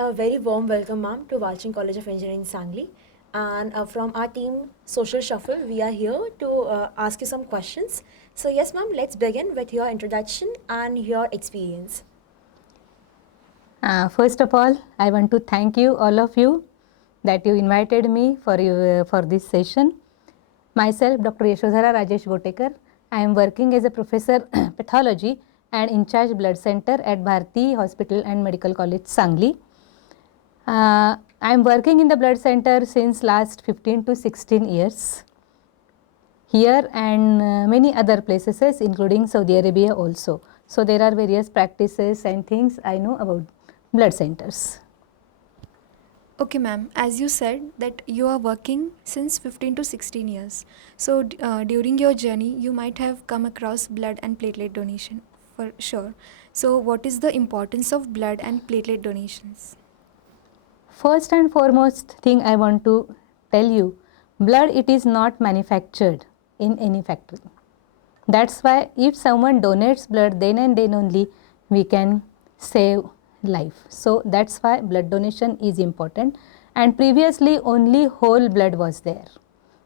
A very warm welcome, ma'am, to Walching College of Engineering, Sangli. And from our team, Social Shuffle, we are here to ask you some questions. So, yes, ma'am, let's begin with your introduction and your experience. First of all, I want to thank you, all of you, that you invited me for this session. Myself, Dr. Yashodhara Gotekar. I am working as a professor pathology and in charge blood center at Bharti Hospital and Medical College, Sangli. I am working in the blood center since last 15 to 16 years here and many other places including Saudi Arabia also. So there are various practices and things I know about blood centers. Okay, ma'am, as you said that you are working since 15 to 16 years. So during your journey, you might have come across blood and platelet donation for sure. So what is the importance of blood and platelet donations? First and foremost thing I want to tell you, blood it is not manufactured in any factory. That's why if someone donates blood, then and then only we can save life. So that's why blood donation is important, and previously only whole blood was there.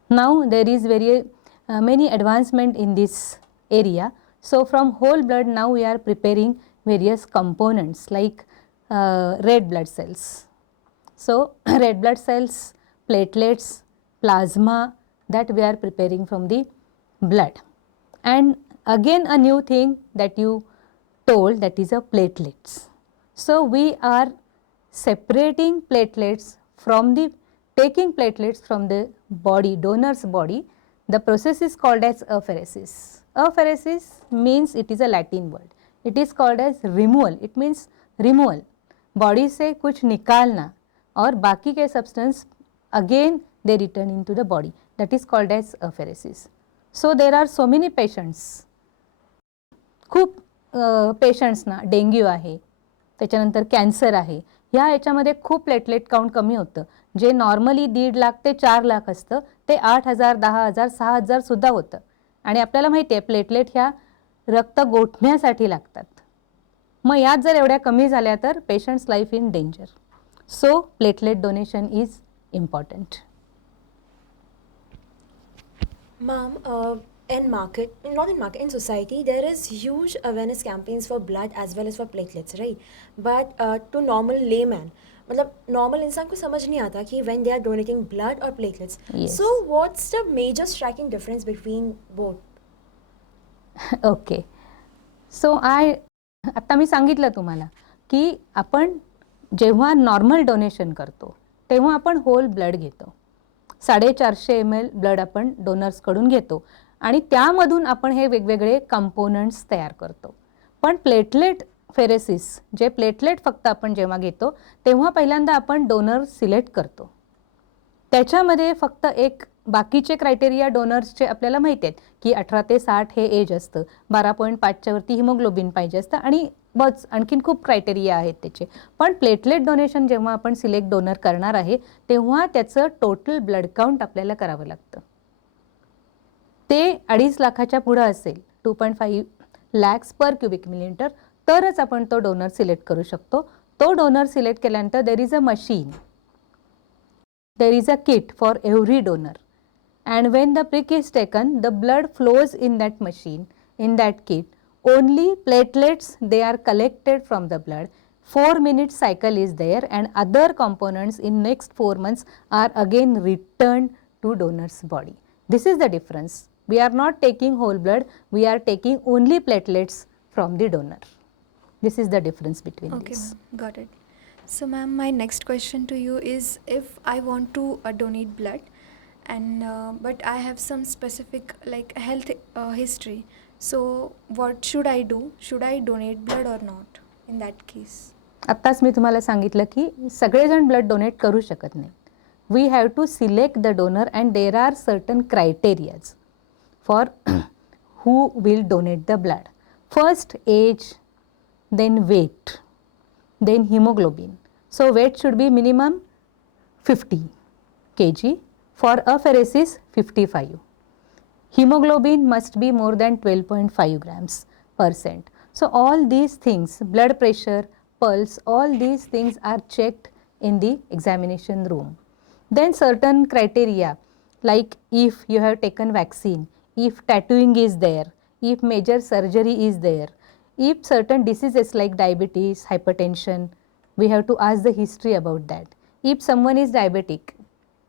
Now there is very many advancement in this area. So from whole blood now we are preparing various components like red blood cells. So red blood cells, platelets, plasma, that we are preparing from the blood. And again a new thing that you told, that is a platelets. So we are separating platelets from the, taking platelets from the body, donor's body. The process is called as apheresis. Apheresis means, it is a Latin word. It is called as removal. It means removal. Body से कुछ निकालना और बाकी के substance again they return into the body. That is called as apheresis. So there are so many patients. खूप पेशंट्सना dengue आहे, त्याच्यानंतर cancer आहे, ह्या याच्यामध्ये खूप प्लेटलेट काउंट कमी होतं. जे नॉर्मली 1.5 लाख ते 4 लाख असतं ते 8,000, 10,000, 6,000 सुद्धा होतं. आणि आपल्याला माहिती आहे प्लेटलेट ह्या रक्त गोठण्यासाठी लागतात. मग यात जर एवढ्या कमी झाल्या तर patients life in danger. So platelet donation is important. Ma'am, in society, there is huge awareness campaigns for blood as well as for platelets, right? But to normal layman, मतलब normal इंसान को समझ नहीं आता कि when they are donating blood or platelets. Yes. So what's the major striking difference between both? Okay. So आत्ता मी सांगितलं तुम्हाला की आपण जेव्हा नॉर्मल डोनेशन करतो तेव्हा आपण होल ब्लड घेतो. 450 ml ब्लड आपण डोनर्सकडून घेतो आणि त्यामधून आपण हे वेगवेगळे कंपोनंट्स तयार करतो. पण प्लेटलेट फेरेसिस, जे प्लेटलेट फक्त आपण जेव्हा घेतो तेव्हा पहिल्यांदा आपण डोनर सिलेक्ट करतो. त्याच्यामध्ये फक्त एक बाकीचे क्रायटेरिया डोनर्सचे आपल्याला माहिती आहेत की 18 ते 60 हे एज असतं, 12.5च्या वरती हिमोग्लोबिन पाहिजे असतं आणि बस आणखीन खूप क्रायटेरिया आहेत त्याचे. पण प्लेटलेट डोनेशन जेव्हा आपण सिलेक्ट डोनर करणार आहे तेव्हा त्याचं टोटल ब्लड काउंट आपल्याला करावं लागतं. ते 2.5 लाखाच्या पुढं असेल, 2.5 lakhs पर क्युबिक मिलीमीटर, तरच आपण तो डोनर सिलेक्ट करू शकतो. तो डोनर सिलेक्ट केल्यानंतर there is a machine, there is a kit for every donor, and when the prick is taken the blood flows in that machine, in that kit. Only platelets they are collected from the blood. 4-minute cycle is there and other components in next 4 months are again returned to donor's body. This is the difference. We are not taking whole blood, we are taking only platelets from the donor. This is the difference between Okay, this. ma'am, got it. So ma'am, my next question to you is, if I want to donate blood and but I have some specific like health history, so what should I do? Should I donate blood or not in that case? आत्ताच मी तुम्हाला सांगितलं की सगळेजण blood donate करू शकत नाही. We have to select the donor and there are certain criterias for who will donate the blood. First age, then weight, then hemoglobin. So weight should be minimum 50 kg, for apheresis 55. Hemoglobin must be more than 12.5 grams %. So all these things, blood pressure, pulse, all these things are checked in the examination room. Then certain criteria, like if you have taken vaccine, if tattooing is there, if major surgery is there, if certain diseases like diabetes, hypertension, we have to ask the history about that. If someone is diabetic,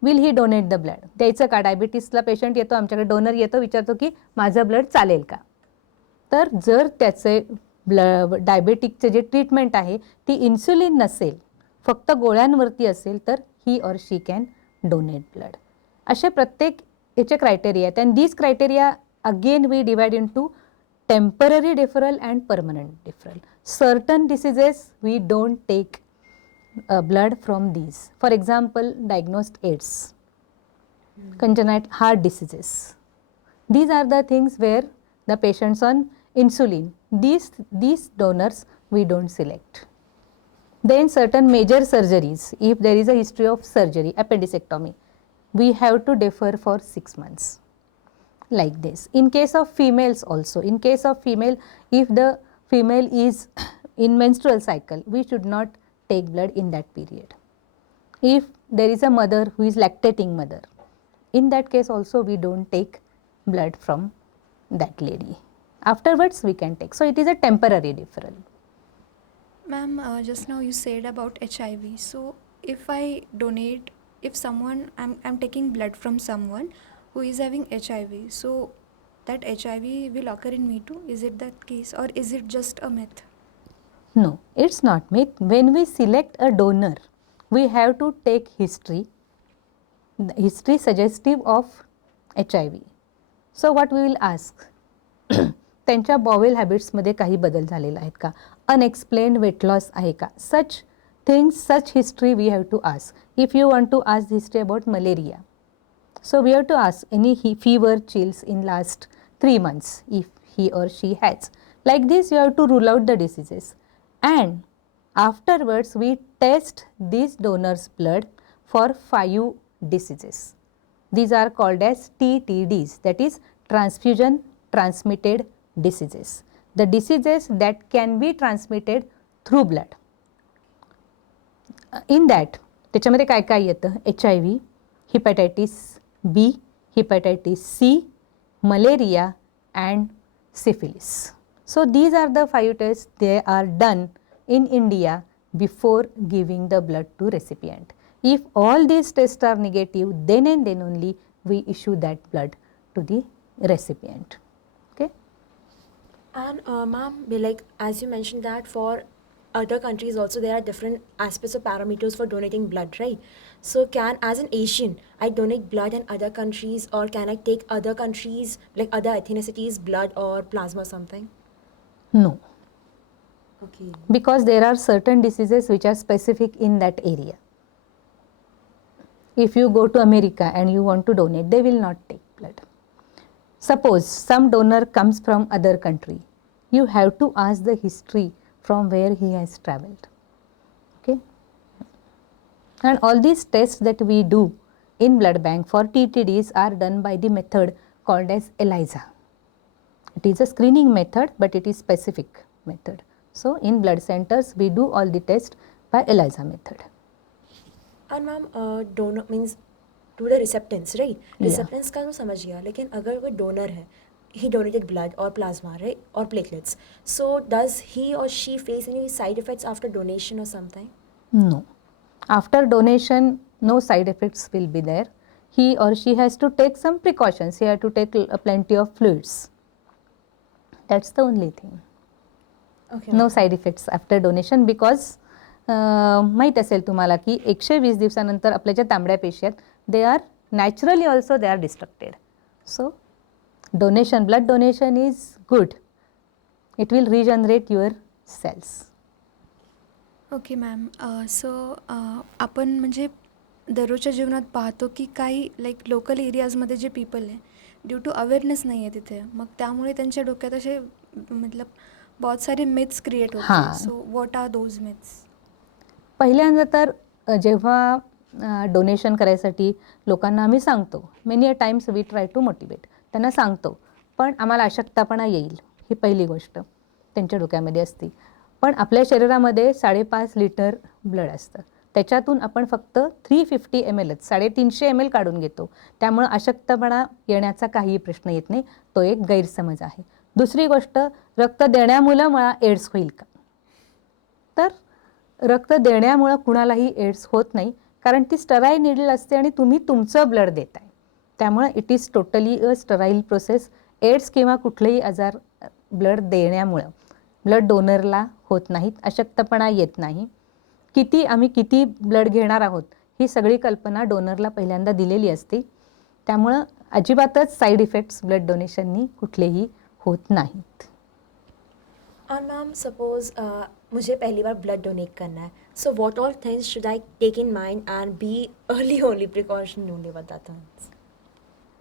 will he donate the blood, द्यायचं का? डायबिटीसला patient येतो आमच्याकडे, donor येतो, विचारतो की माझं blood चालेल का? तर जर त्याचे डायबेटिकचे जे ट्रीटमेंट आहे ती इन्सुलिन नसेल, फक्त गोळ्यांवरती असेल, तर he or she can donate blood. असे प्रत्येक याचे क्रायटेरिया आहेत. And these criteria again we divide into temporary deferral and permanent deferral. Certain diseases we don't take blood from these. For example, diagnosed AIDS, congenital heart diseases. These are the things where the patients on insulin, these donors we don't select. Then certain major surgeries, if there is a history of surgery, appendectomy, we have to defer for 6 months, like this. In case of females also, in case of female, if the female is in menstrual cycle, we should not take blood in that period. If there is a mother who is lactating mother, in that case also we don't take blood from that lady. Afterwards we can take. So it is a temporary deferral. Ma'am, just now you said about HIV. So if I donate, if someone, I'm taking blood from someone who is having HIV, so that HIV will occur in me too. Is it that case, or is it just a myth? No, it's not myth. When we select a donor, we have to take history, the history suggestive of HIV. So what we will ask, त्यांच्या bowel हॅबिट्समध्ये काही बदल झालेला आहेत का, unexplained wait loss आहे का, such things, such history we have to ask. If you want to ask history about malaria, so we have to ask any fever, chills in last 3 months if he or she has. Like this you have to rule out the diseases. And afterwards we test these donors' blood for 5 diseases. These are called as TTDs, that is transfusion transmitted diseases. The diseases that can be transmitted through blood. In that त्याच्यामध्ये काय काय येतं? HIV, hepatitis B, hepatitis C, malaria and syphilis. So these are the 5 tests, they are done in India before giving the blood to recipient. If all these tests are negative, then and then only we issue that blood to the recipient. Okay. And ma'am, like as you mentioned that for other countries also there are different aspects or parameters for donating blood, right? So can, as an Asian, I donate blood in other countries, or can I take other countries, like other ethnicities, blood or plasma or something? No. Okay. Because there are certain diseases which are specific in that area. If you go to America and you want to donate, they will not take blood. Suppose some donor comes from other country, you have to ask the history from where he has traveled. Okay. And all these tests that we do in blood bank for TTDs are done by the method called as ELISA. It is a screening method, but it is specific method. So in blood centers we do all the tests by ELISA method. And ma'am, donor means to the recipients, right? Yeah. Recipients का तो समझ गया, लेकिन अगर वो donor है, he donated blood or plasma, right, or platelets, so does he or she face any side effects after donation or something? No. After donation, no side effects will be there. He or she has to take some precautions. He has to take plenty of fluids. That's the only thing. Okay. No side effects after donation, because माहीत असेल तुम्हाला की 120 दिवसानंतर आपल्या ज्या तांबड्या पेशी आहेत, they are naturally also they are destructed. So donation, blood donation is good. It will regenerate your cells. Okay ma'am. So आपण म्हणजे दररोजच्या जीवनात पाहतो की काही लाईक लोकल एरियाजमध्ये जे पीपल आहे, ड्यू टू अवेअरनेस नाही आहे तिथे, मग त्यामुळे त्यांच्या डोक्यात असे मतलब बहुत सारे मिथ्स क्रिएट होते. हां. So what are those myths? पहिल्यांदा तर जेव्हा डोनेशन करायसाठी लोकांना आम्ही सांगतो, many a times we try to motivate, त्यांना सांगतो, पण आम्हाला अशक्तपणा येईल, ही पहिली गोष्ट त्यांच्या डोक्यामध्ये असते. पण आपल्या शरीरामध्ये 5.5 लिटर ब्लड असतं. त्याच्यातून आपण फक्त 350 ml 350 ml काढून घेतो. त्यामुळे अशक्तपणा येण्याचा काही प्रश्न येत नाही. तो एक गैरसमज आहे. दुसरी गोष्ट, रक्त देण्यामुळे मला एड्स होईल का? तर रक्त देण्यामुळे कुणालाही एड्स होत नाही, कारण ती स्टराईल निडल असते आणि तुम्ही तुमचं ब्लड देताय. त्यामुळे it is totally a sterile process. AIDS किंवा कुठलेही आजार ब्लड देण्यामुळं, ब्लड डोनरला होत नाहीत. अशक्तपणा येत नाही. आम्ही किती ब्लड घेणार आहोत ही सगळी कल्पना डोनरला पहिल्यांदा दिलेली असते. त्यामुळं अजिबातच साईड इफेक्ट्स ब्लड डोनेशननी कुठलेही होत नाहीत. And ma'am, suppose मुझे पहली बार ब्लड डोनेट करना है, so what all things should I take in mind and be early only precaution only बताता हूँ.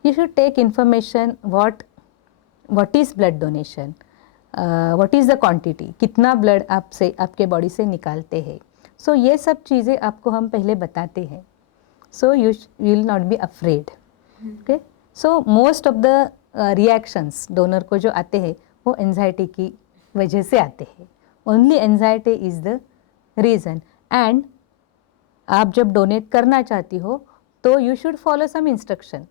You should take information what is blood donation, what is the quantity, कितना blood आपके body से निकालते हैं. सो ये सब चीज़ें आपको हम पहले बताते हैं. So you will not be afraid. Okay. So most of the reactions donor को जो आते हैं वो एंजाइटी की वजह से आते हैं. Only anxiety is the reason. And आप जब डोनेट करना चाहती हो तो you should follow some instruction.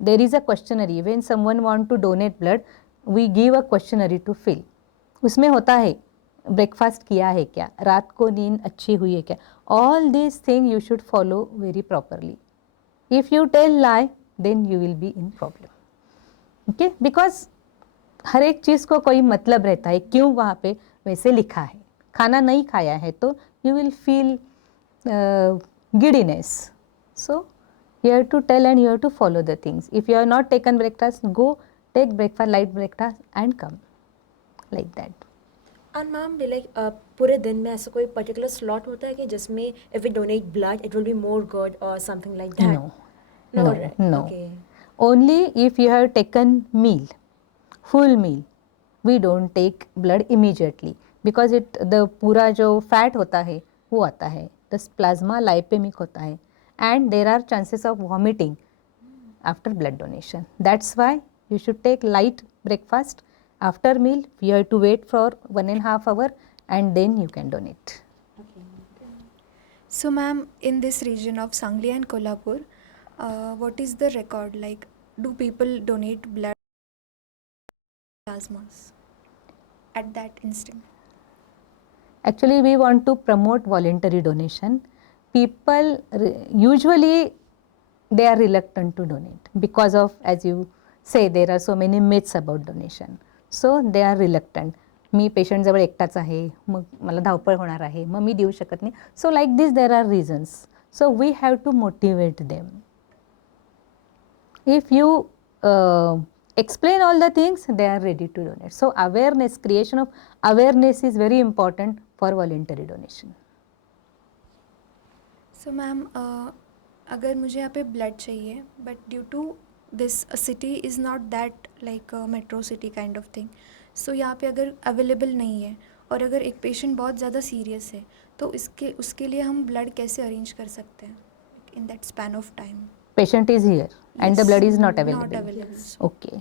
There is a questionnaire. When someone want to donate blood, we give a questionnaire to fill. उसमें होता है ब्रेकफास्ट किया है क्या, रात को नींद अच्छी हुई है क्या. All this thing you should follow very properly. If you tell lie then you will be in problem. Okay. Because हर एक चीज़ को कोई मतलब रहता है, क्यों वहाँ पे वैसे लिखा है. खाना नहीं खाया है तो you will feel giddiness. So you have to tell and you have to follow the things. If you have not taken breakfast, go take breakfast, light breakfast and come, like that. And ma'am, like पूरे दिन में ऐसा कोई particular slot होता है कि जिसमें if we donate blood it will be more good or something like that? No. right. No. Okay. Only if you have taken meal, full meal, we don't take blood immediately because the पूरा जो fat होता है वो आता है, the plasma lipemic होता है, and there are chances of vomiting after blood donation. That's why you should take light breakfast. After meal you have to wait for 1.5 hours and then you can donate. So ma'am, in this region of Sangli and Kolhapur, what is the record? Like, do people donate blood plasmas at that instant? Actually, we want to promote voluntary donation. People usually they are reluctant to donate because of, as you say, there are so many myths about donation. So they are reluctant. Me patient जवळ एकटाच आहे, मग मला धावपळ होणार आहे, मग मी देऊ शकत नाही. So like this there are reasons. So we have to motivate them. If you explain all the things, they are ready to donate. So awareness, creation of awareness is very important for voluntary donation. So ma'am, अगर मुझे यहाँ पे blood चाहिए but due to this city is not that like metro city kind of thing, so यहाँ पे अगर available नहीं है और अगर एक पेशेंट बहुत ज़्यादा सीरियस है तो उसके लिए हम ब्लड कैसे अरेंज कर सकते हैं in that span of time? Patient is here and the Yes. blood is not available. Not available. Yes. Okay.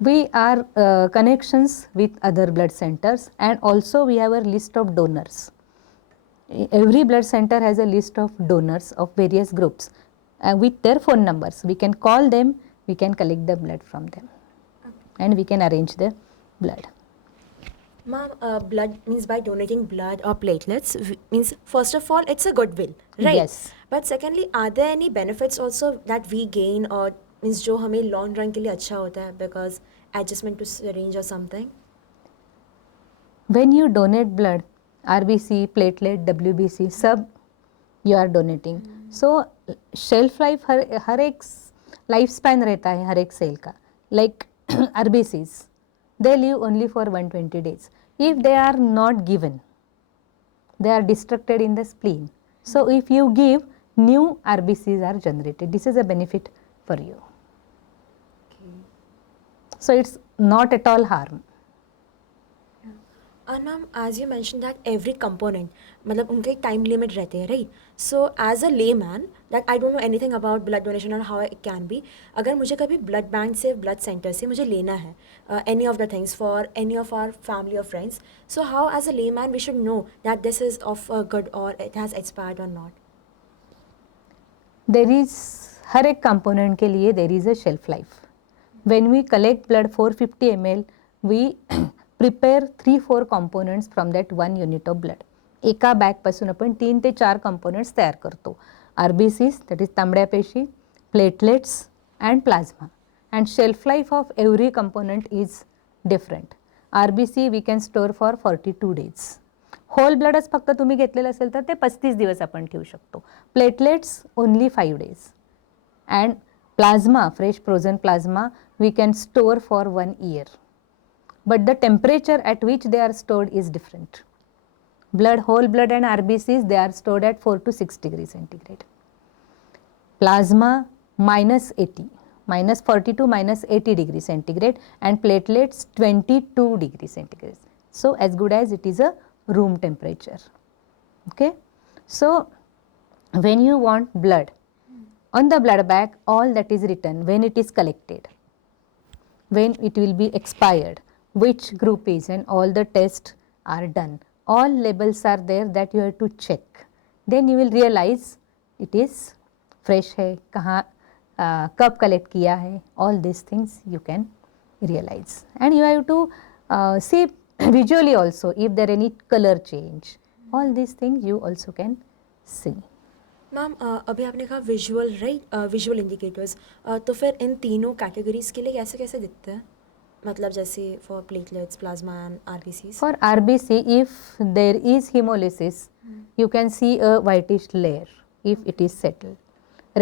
We are connections with other blood centers and also we have a list of donors. Every blood center has a list of donors of various groups with their phone numbers. We can call them, we can collect the blood from them, and we can arrange the blood. Ma'am, blood means by donating blood or platelets means first of all it's a goodwill, right? Yes. But secondly, are there any benefits also that we gain or means जो हमें long run के लिए अच्छा होता है because adjustment to syringe or something? When you donate blood, RBC, platelet, WBC, सब you are donating. So shelf life हर एक life span रहता है हर एक सेल का. Like RBCs, they live only for 120 days. If they are not given, they are destructed in the spleen. So if you give, new RBCs are generated. This is a benefit for you. Okay. So it's not at all harm. And ma'am, as you mentioned that every component, मतलब उनके time limit रहते हैं, right? So as a layman, that I don't know anything about blood donation or how it can be. अगर मुझे कभी blood bank से blood center से मुझे लेना है any of the things for any of our family or friends, so how as a layman we should know that this is of good or it has expired or not? There is हर एक component के लिए there is a shelf life. When we collect blood 450 ml, we prepare 3-4 components from that 1 unit of blood. एका बॅगपासून आपण 3 ते 4 components तयार करतो. RBCs, that is तांबड्या पेशी, platelets and plasma. And shelf life of every component is different. RBC we can store for 42 days. Whole ब्लडच फक्त तुम्ही घेतलेलं असेल तर ते 35 दिवस आपण ठेवू शकतो. Platelets only 5 days. And plasma, fresh frozen plasma, we can store for 1 year. But the temperature at which they are stored is different. Blood, whole blood and RBCs, they are stored at 4 to 6 degrees centigrade. Plasma -80, -40 to -80 degrees centigrade, and platelets 22 degrees centigrade. So as good as it is a room temperature. Okay. So when you want blood, on the blood bag all that is written when it is collected, when it will be expired, which group is, and all the tests are done. All labels are there that you have to check. Then you will realize it is fresh है, कहाँ कब collect किया है, all these things you can realize. And you have to see visually also if there any color change. All these things you also can see. Ma'am अभी आपने कहा visual right, visual indicators, तो फिर इन तीनों categories के लिए कैसे कैसे दिखते हैं, मतलब जैसे for platelets, plasma and RBCs? For RBC, if there is hemolysis, you can see a whitish layer if it is settled.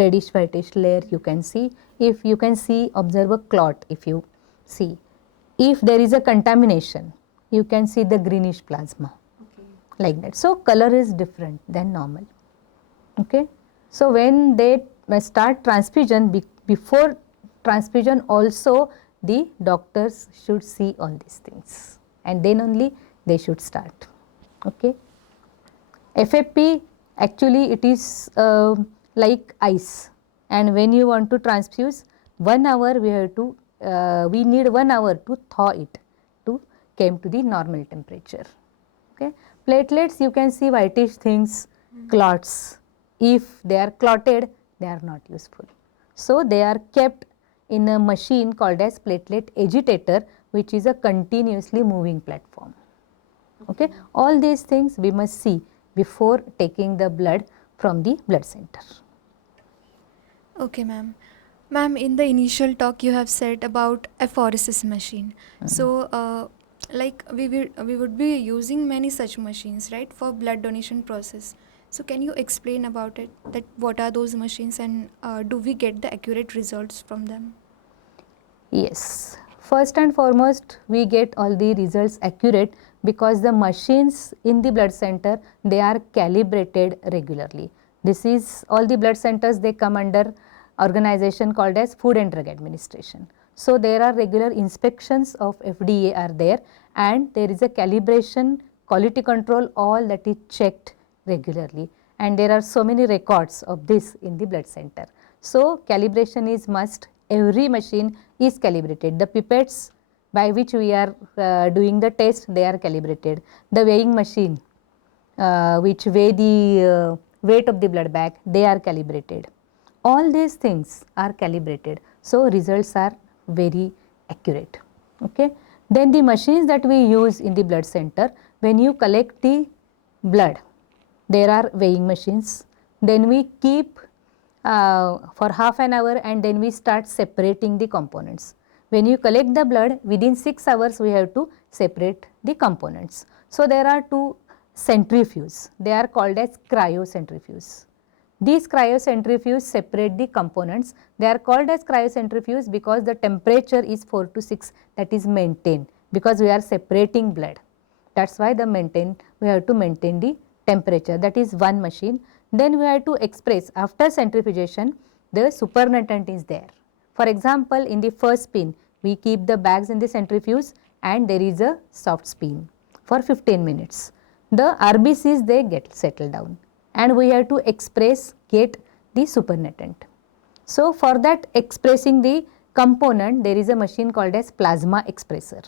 Reddish whitish layer you can see. If you can see, observe a clot if you see. If there is a contamination, you can see the greenish plasma. Okay. Like that. So color is different than normal. Okay. So when they start transfusion, before transfusion also the doctors should see all these things, and then only they should start. Okay. FFP actually it is like ice, and when you want to transfuse, 1 hour we have to we need 1 hour to thaw it to come to the normal temperature. Okay. Platelets you can see whitish things, clots. If they are clotted, they are not useful. So they are kept in a machine called as platelet agitator, which is a continuously moving platform. Okay. All these things we must see before taking the blood from the blood center. Okay, ma'am. Ma'am, in the initial talk you have said about apheresis machine. So, like we would be using many such machines, right, for blood donation process. So can you explain about it, that what are those machines, and do we get the accurate results from them? Yes. First and foremost, we get all the results accurate because the machines in the blood center, they are calibrated regularly. This is all the blood centers, they come under organization called as Food and Drug Administration. So there are regular inspections of FDA are there, and there is a calibration, quality control, all that is checked regularly, and there are so many records of this in the blood center. So calibration is must. Every machine is calibrated. The pipettes by which we are doing the test, they are calibrated. The weighing machine which weigh the weight of the blood bag, they are calibrated. All these things are calibrated, so results are very accurate. Okay. Then the machines that we use in the blood center, when you collect the blood, there are weighing machines. Then we keep for half an hour, and then we start separating the components. When you collect the blood, within 6 hours we have to separate the components. So there are 2 centrifuges, they are called as cryocentrifuges. These cryocentrifuges separate the components. They are called as cryocentrifuges because the temperature is 4 to 6, that is maintained, because we are separating blood. That is why we have to maintain the temperature. That is one machine. Then we have to express, after centrifugation, the supernatant is there. For example, in the first spin, we keep the bags in the centrifuge and there is a soft spin. for 15 minutes. The RBCs, they get settled down and we have to get the supernatant. So for that expressing the component, there is a machine called as plasma expressor.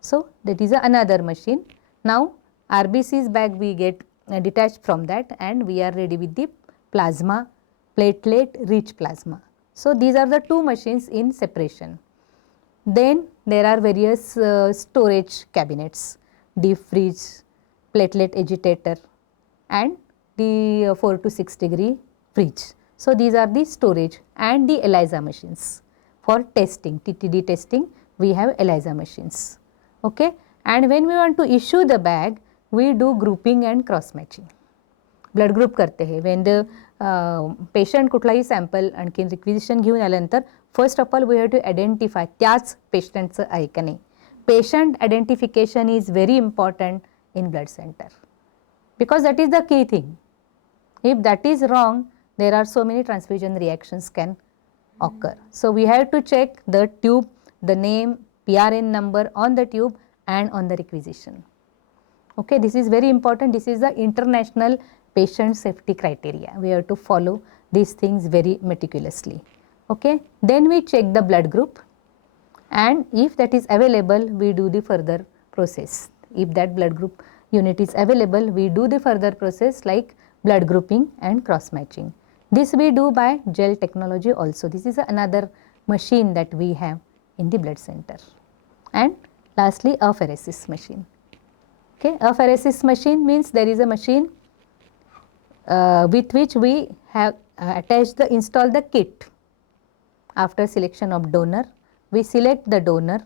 So that is another machine. Now RBCs bag we get detached from that and we are ready with the plasma, platelet rich plasma. So these are the two machines in separation. Then there are various storage cabinets, deep freeze, platelet agitator and the 4 to 6 degree fridge. So these are the storage and the ELISA machines. For testing, TTD testing, we have ELISA machines. Okay? And when we want to issue the bag, we do grouping and cross matching. Blood group करते हैं when the patient कुठलाही sample आणखीन requisition घेऊन आल्यानंतर first of all we have to identify त्याच पेशंटचं आहे का नाही. Patient identification is very important in blood center because that is the key thing. If that is wrong there are so many transfusion reactions can occur. So we have to check the tube, the name, PRN number on the tube and on the requisition. Okay, this is very important. This is the international patient safety criteria. We have to follow these things very meticulously. Okay, then we check the blood group and if that is available, we do the further process. If that blood group unit is available, we do the further process like blood grouping and cross matching. This we do by gel technology also. This is another machine that we have in the blood center. And lastly, apheresis machine. Okay, apheresis machine means there is a machine with which we have install the kit. After selection of donor, we select the donor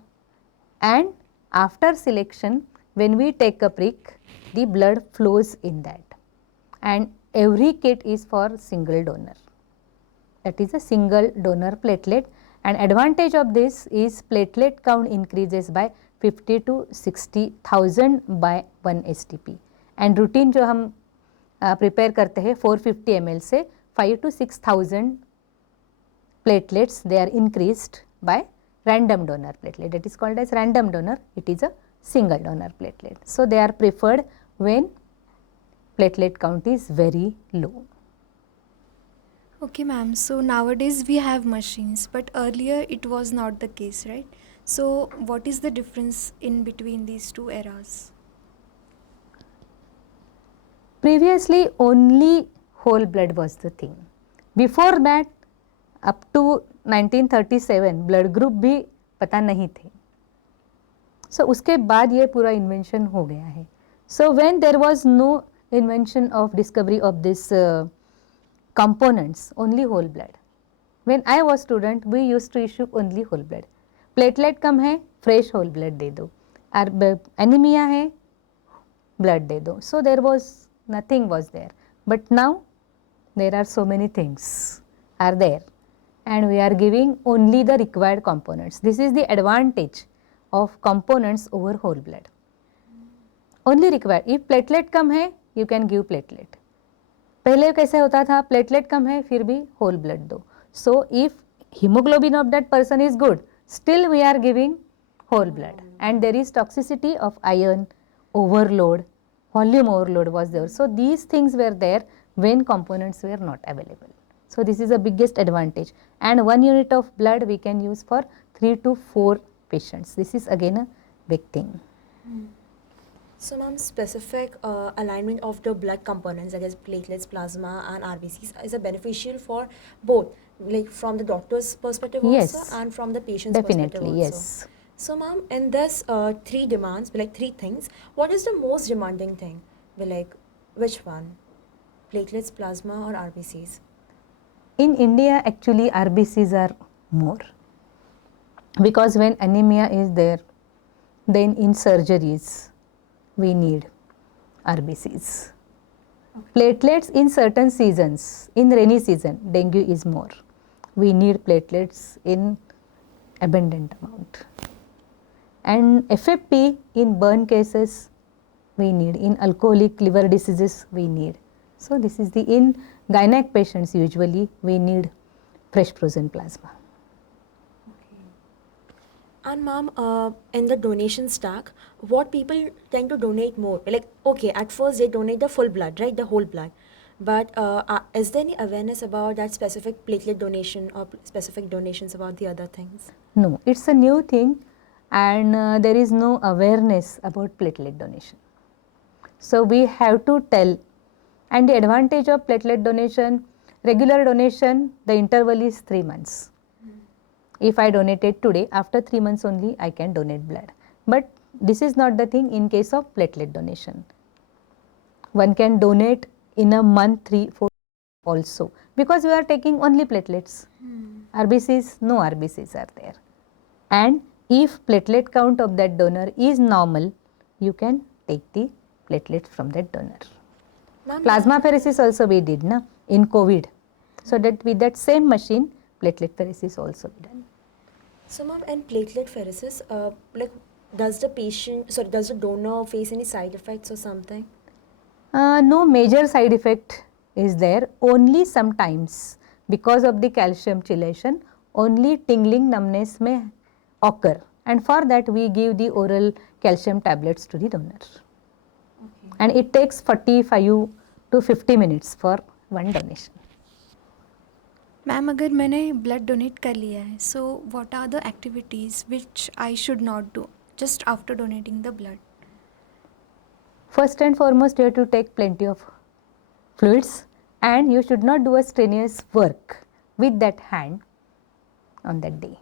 and after selection, when we take a prick, the blood flows in that. And every kit is for single donor. That is a single donor platelet, and advantage of this is platelet count increases by 50 to 60,000 by 1 STP. And routine जो हम prepare करते हैं 450 ml से 5 to 6,000 platelets they are increased by random donor platelet. That is called as random donor. It is a single donor platelet. So they are preferred when platelet count is very low. Okay, ma'am. So nowadays we have machines, but earlier it was not the case, right? So what is the difference in between these two eras? Previously only whole blood was the thing. Before that up to 1937 blood group भी पता नहीं थे. So उसके बाद ये पूरा invention हो गया है. So when there was no invention of discovery of this components, only whole blood. When I was student, we used to issue only whole blood. Platelet कम है, fresh whole blood दे दो. Anemia है, blood दे दो. So there was nothing was there. But now there are so many things are there, and we are giving only the required components. This is the advantage of components over whole blood. Only required. If platelet कम है, you can give platelet. पहले कैसे होता था, platelet कम है फिर भी whole blood दो. So if hemoglobin of that person is good, still we are giving whole blood, and there is toxicity of iron overload, volume overload was there. So these things were there when components were not available. So this is the biggest advantage, and 1 unit of blood we can use for 3 to 4 patients. This is again a big thing. So ma'am, specific alignment of the blood components, that is platelets, plasma and RBCs, is a beneficial for both, like from the doctor's perspective Yes. also and from the patient's perspective Definitely, also. yes. So ma'am, in this 3 demands, like 3 things, what is the most demanding thing? Like which one? Platelets, plasma or RBCs? In India actually RBCs are more, because when anemia is there, then in surgeries we need RBCs. Platelets in certain seasons, in rainy season, dengue is more. We need platelets in abundant amount. And FFP in burn cases we need, in alcoholic liver diseases we need. So this is the, in gynec patients usually we need fresh frozen plasma. And ma'am, in the donation stack, what people tend to donate more? Like, okay, at first they donate the full blood, right? The whole blood. But is there any awareness about that specific platelet donation or specific donations about the other things? No, it's a new thing, and there is no awareness about platelet donation. So we have to tell, and the advantage of platelet donation, regular donation, the interval is 3 months. If I donated today, after 3 months only I can donate blood. But this is not the thing in case of platelet donation. One can donate in a month, 3, 4 also, because we are taking only platelets. RBCs, no RBCs are there. And if platelet count of that donor is normal, you can take the platelets from that donor. Ma'am, Plasmapheresis also we did na, in COVID. So that with that same machine, platelet pheresis also be done. so ma'am, in platelet pheresis, like, does the donor face any side effects or something? No major side effect is there, only sometimes because of the calcium chelation, only tingling numbness may occur, and for that we give the oral calcium tablets to the donor. Okay. And it takes 45 to 50 minutes for one donation. Ma'am अगर मैंने blood donate कर लिया है so what are the activities which I should not do just after donating the blood? First and foremost, you have to take plenty of fluids, and you should not do a strenuous work with that hand on that day.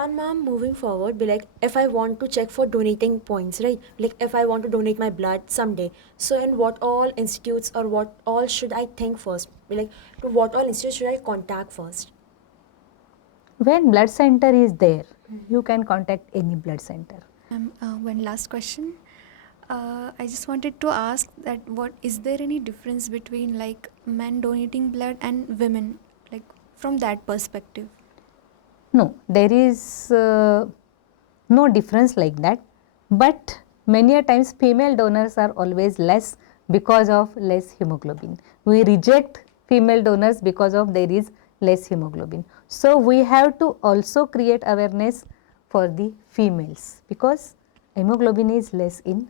And ma'am, moving forward, be like, if I want to check for donating points, right? Like, if I want to donate my blood someday, so in what all institutes or what all should I think first? Be like, to what all institutes should I contact first? When blood center is there, you can contact any blood center. One last question. I just wanted to ask that what is there any difference between like men donating blood and women, like from that perspective? No, there is no difference like that, but many a times female donors are always less because of less hemoglobin. We reject female donors because of there is less hemoglobin. So we have to also create awareness for the females, because hemoglobin is less in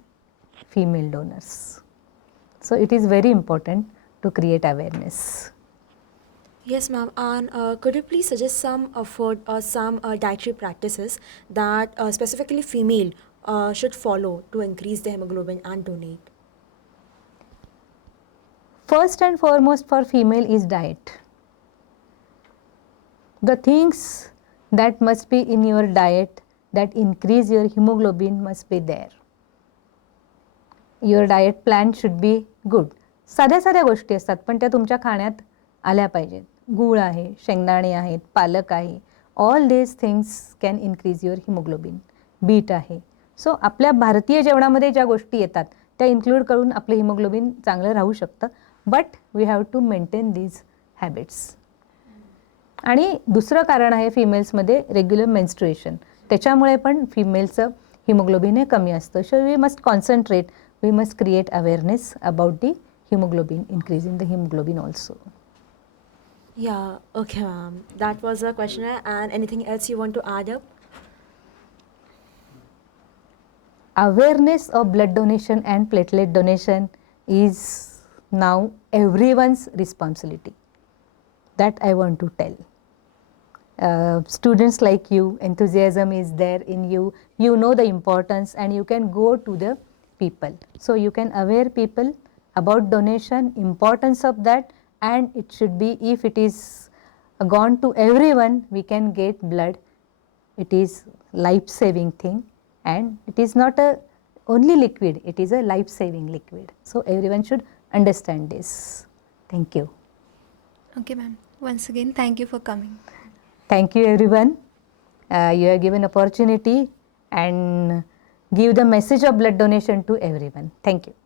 female donors. So it is very important to create awareness. Yes, ma'am. And could you please suggest some food or some dietary practices that specifically female should follow to increase the hemoglobin and donate? First and foremost for female is diet. The things that must be in your diet that increase your hemoglobin must be there. Your diet plan should be good. साध्या साध्या गोष्टी असतात पण त्या तुमच्या खाण्यात आल्या पाहिजेत. गूळ आहे, शेंगदाणे आहेत, पालक आहे. All these things can increase your haemoglobin. Beet आहे. सो आपल्या भारतीय जेवणामध्ये ज्या गोष्टी येतात त्या इन्क्लूड करून आपलं हिमोग्लोबिन चांगलं राहू शकतं. But we have to maintain these habits. आणि दुसरं कारण आहे फिमेल्समध्ये रेग्युलर मेन्स्ट्रुएशन. त्याच्यामुळे पण फिमेलचं हिमोग्लोबिन हे कमी असतं. So we must concentrate, we must create awareness about the hemoglobin, increasing the hemoglobin also. Yeah, okay, ma'am. That was a question. And anything else you want to add up? Awareness of blood donation and platelet donation is now everyone's responsibility. That I want to tell. Students like you, enthusiasm is there in you. You know the importance and you can go to the people. So you can aware people about donation, importance of that, and it should be, if it is gone to everyone, we can get blood. It is life saving thing, and it is not a only liquid, it is a life saving liquid. So everyone should understand this. Thank you. Okay, ma'am. Once again, thank you for coming. Thank you everyone. You have given opportunity and give the message of blood donation to everyone. Thank you.